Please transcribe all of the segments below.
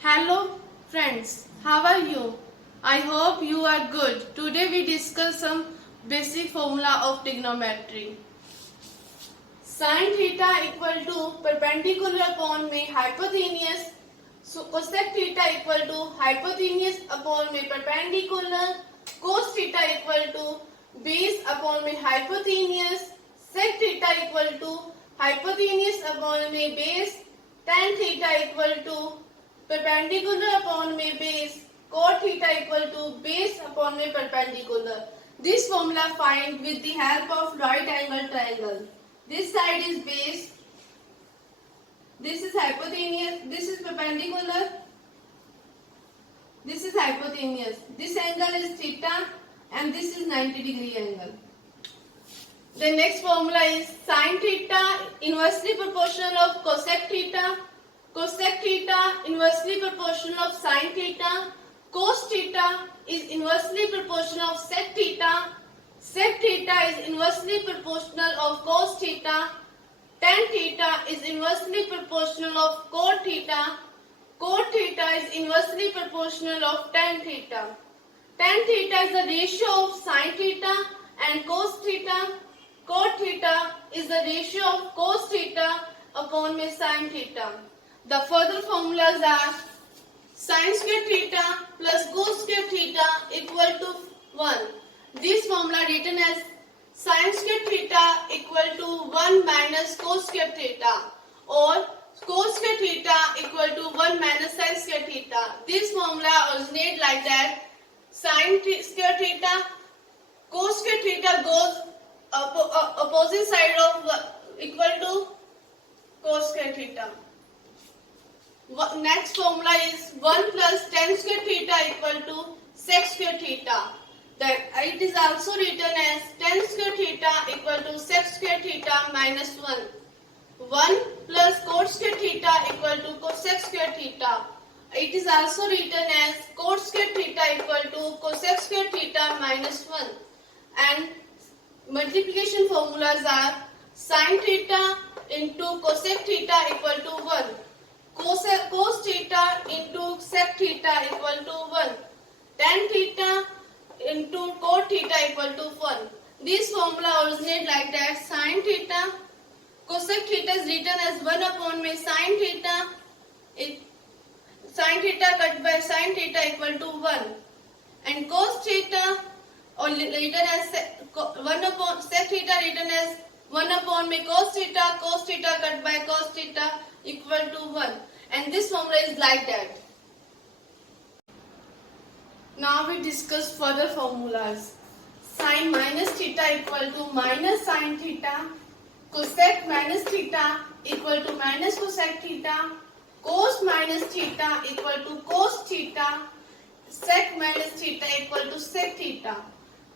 Hello friends, how are you? I hope you are good. Today we discuss some basic formula of trigonometry. Sin theta equal to perpendicular upon में hypotenuse. So cosec theta equal to hypotenuse upon में perpendicular. Cos theta equal to base upon में hypotenuse. Sec theta equal to hypotenuse upon में base. Tan theta equal to perpendicular upon में base. Cot theta equal to base upon में perpendicular. This formula find with the help of right angle triangle. This side is base, this is hypotenuse, this is perpendicular, this is hypotenuse. This angle is theta and this is 90-degree angle. The next formula is sin theta inversely proportional of cosec theta. Cosec theta inversely proportional of sin theta. Cos theta is inversely proportional of sec theta. Sec theta is inversely proportional of cos theta. Tan theta is inversely proportional of cot theta. Cot theta is inversely proportional of tan theta. Tan theta is the ratio of sin theta and cos theta. Cot theta is the ratio of cos theta upon में sin theta. The further formulas are sin square theta plus cos square theta equal to 1. This formula written as sin square theta equal to 1 minus cos square theta or cos square theta equal to 1 minus sin square theta. This formula originates like that. Sin square theta, cos square theta goes opposite side of equal to cos square theta. Next formula is 1 plus tan square theta equal to sec square theta. That it is also written as tan square theta equal to sec square theta minus 1. 1 plus cot square theta equal to cosec square theta. It is also written as cot square theta equal to cosec square theta minus 1. And multiplication formulas are sin theta into cosec theta equal to 1. Cos theta into sec theta equal to 1. Tan theta into cot theta equal to 1. This formula originates like that. Sin theta, cosec theta is written as 1 upon में sin theta. Sin theta cut by sin theta equal to 1. And cos theta or written as 1 upon sec theta written as 1 upon में cos theta cut by cos theta equal to 1. And this formula is like that. Now we discuss further formulas. Sin minus theta equal to minus sin theta. Cosec minus theta equal to minus cosec theta. Cos minus theta equal to cos theta. Sec minus theta equal to sec theta.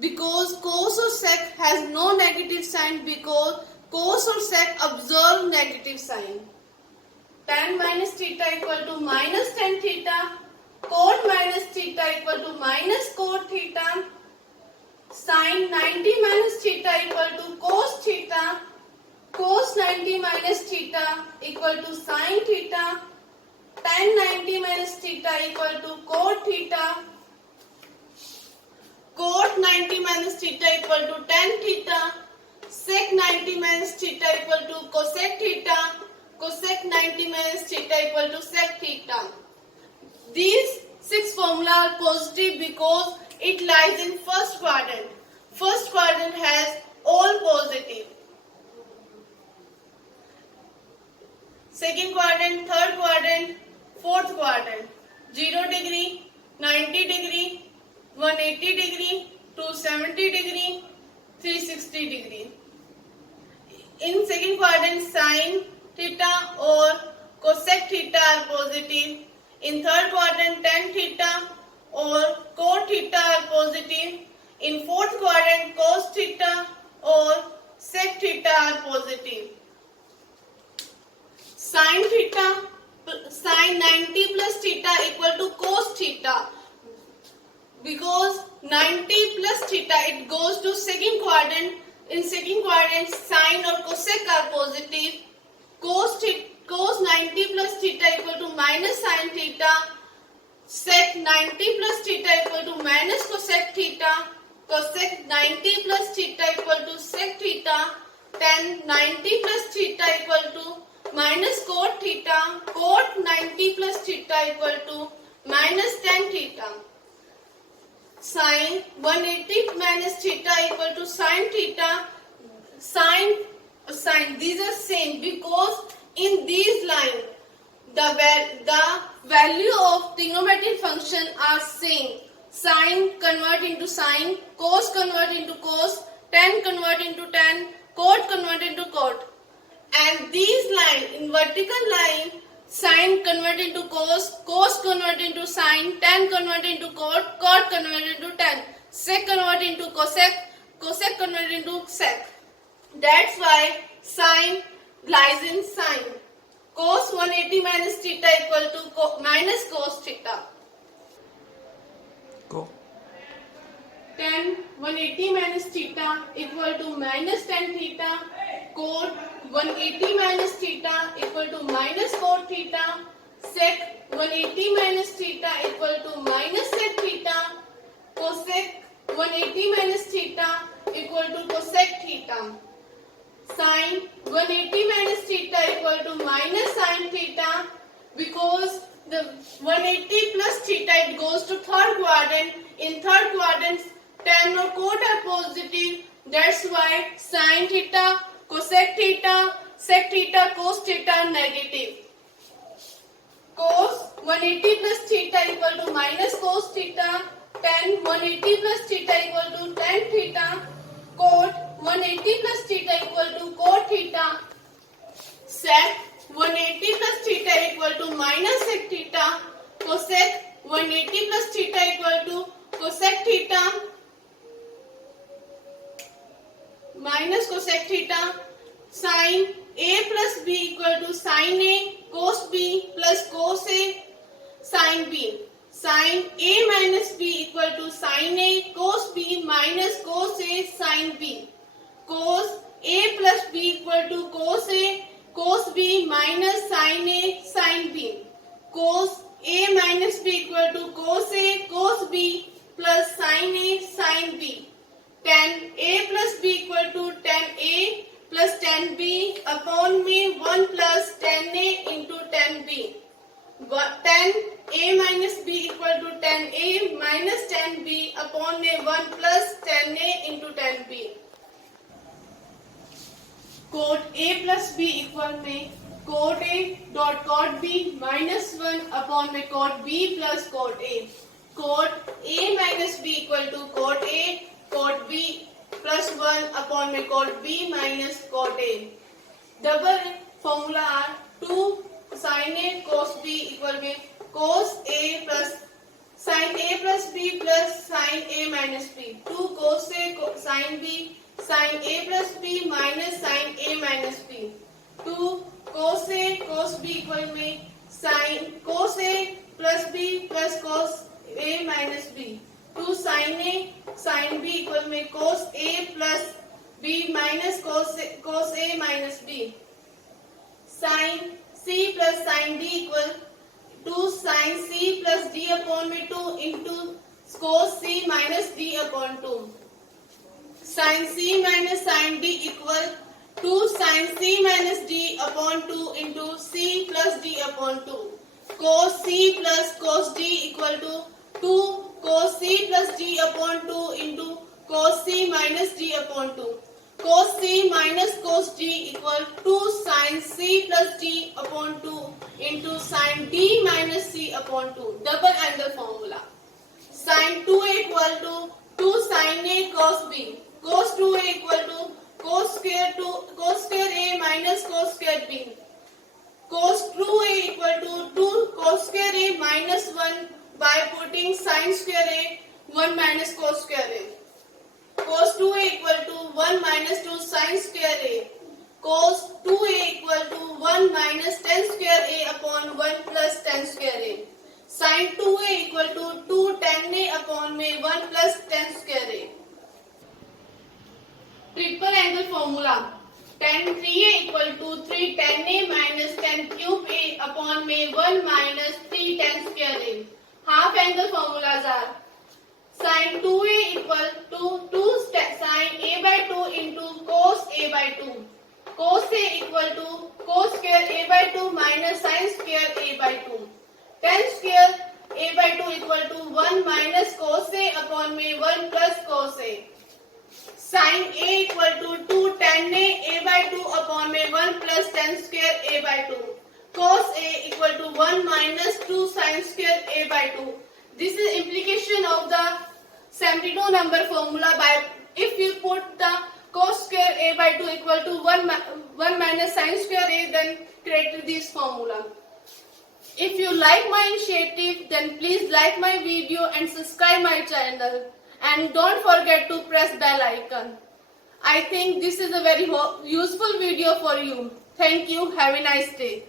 Because cos or sec has no negative sign, because cos or sec observe negative sign. Tan minus theta equal to minus tan theta. Cot minus theta equal to minus cot theta. Sin 90 minus theta equal to cos theta. Cos 90 minus theta equal to sin theta. Tan 90 minus theta equal to cot theta. Cot 90 minus theta equal to tan theta. Sec 90 minus theta equal to cosec theta. Cosec 90 minus theta equal to sec theta. These 6 formulas are positive because it lies in first quadrant. First quadrant has all positive. Second quadrant, third quadrant, fourth quadrant. 0 degree, 90 degree, 180 degree, 270 degree, 360 degree. In second quadrant, sin theta or cosec theta are positive. In third quadrant, tan theta or cot theta are positive. In fourth quadrant, cos theta or sec theta are positive. Sin 90 plus theta equal to cos theta. Because 90 plus theta, it goes to second quadrant. In second quadrant, sin or cosec are positive. Cos cos 90 plus theta equal to minus sin theta, sec 90 plus theta equal to minus cosec theta, cosec 90 plus theta equal to sec theta, tan 90 plus theta equal to minus cot theta, cot 90 plus theta equal to minus tan theta. Sin 180 minus theta equal to sin theta. Sin these are same because in these line the value of trigonometric function are same. Sin convert into sin, cos convert into cos, tan convert into tan, cot convert into cot. And these line in vertical line, sin convert into cos, cos convert into sin, tan convert into cot, cot convert into tan, sec convert into cosec, cosec convert into sec. That's why sin lies in sin. Cos 180 minus theta equal to minus cos theta. Go. Tan 180 minus theta equal to minus tan theta. Cot 180 minus theta equal to minus cot theta. Sec 180 minus theta equal to minus sec theta. Cosec 180 minus theta equal to cosec theta. Sin 180 minus theta equal to minus sin theta, because the 180 plus theta it goes to third quadrant. In third quadrant tan or cot are positive. That's why sin theta, cosec theta, sec theta, cos theta are negative. Cos 180 plus theta equal to minus cos theta. Tan 180 plus theta equal to tan theta. Cot 180 plus theta equal to cot theta. Sec 180 plus theta equal to minus sec theta. Cosec 180 plus theta equal to cosec theta minus cosec theta. Sin A plus B equal to sin A, cos B plus cos A, sin B. Sin A minus B equal to sin A, cos B minus cos A, sin B. Cos A plus B equal to cos A, cos B minus sin A, sin B. Cos A minus B equal to cos A, cos B plus sin A, sin B. Tan A plus B equal to tan A plus tan B upon me 1 plus tan A into tan B. Tan A minus B equal to tan A minus tan B upon me 1 plus tan A into tan B. Cot A plus B equal में cot A dot cot B minus 1 upon में cot B plus cot A. Cot A minus B equal to cot A cot B plus 1 upon में cot B minus cot A. Double formula are 2 sin A cos B equal में cos A plus sin A plus B plus sin A minus B. 2 cos A sin B sin A plus B minus sin A minus B. 2 cos A cos B equal में sin cos A plus B plus cos A minus B. 2 sin A sin B equal में cos A plus B minus cos A minus B. Sin C plus sin D equal 2 sin C plus D upon में 2 into cos C minus D upon 2. Sin C minus sin D equal 2 sin C minus D upon 2 into C plus D upon 2. Cos C plus cos D equal to 2 cos C plus D upon 2 into cos C minus D upon 2. Cos C minus cos D equal 2 sin C plus D upon 2 into sin D minus C upon 2. Double angle formula. Sin 2A equal to 2 sin A cos B. Cos 2A equal to cos square A minus cos square B. Cos 2A equal to 2 cos square A minus 1 by putting sin square A 1 minus cos square A. Cos 2A equal to 1 minus 2 sin square A. Cos 2A equal to 1 minus tan square A upon 1 plus tan square A. Sin 2A equal to 2 tan A upon 1 plus tan square A. Triple angle formula. tan 3a equal to 3 tan a minus tan cube a upon may 1 minus 3 tan square a. Half angle formulas are sin 2a equal to 2 sin a by 2 into cos a by 2. Cos a equal to cos square a by 2 minus sin square a by 2. Tan square a by 2 equal to 1 minus cos a upon may 1 plus cos a. Sin a equal to 2 tan a by 2 upon may 1 plus tan square a by 2. Cos a equal to 1 minus 2 sin square a by 2. This is implication of the 72 number formula by if you put the cos square a by 2 equal to 1 minus sin square a, then create this formula. If you like my initiative, then please like my video and subscribe my channel. And don't forget to press bell icon. I think this is a very useful video for you. Thank you. Have a nice day.